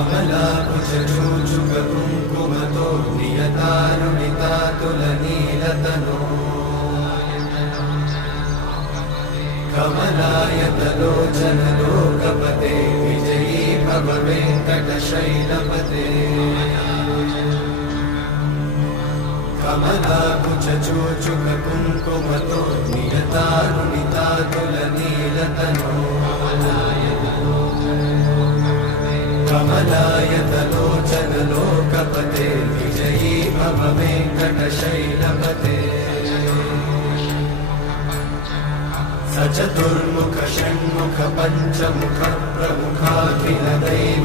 कमलाकुचूचुककुङ्कुमतो नियतारुणितातुलनीलतनो कमलायतलोचनलोकपते विजयी भव वेङ्कटशैलपते कमलाकुचूचुककुङ्कुमतो नियतारुणितातुलनीलतनो कमलायतलोचनलोकपते विजयी भव वेङ्कटशैलपते स चतुर्मुख षण्मुख पञ्चमुख प्रमुखाखिल दैव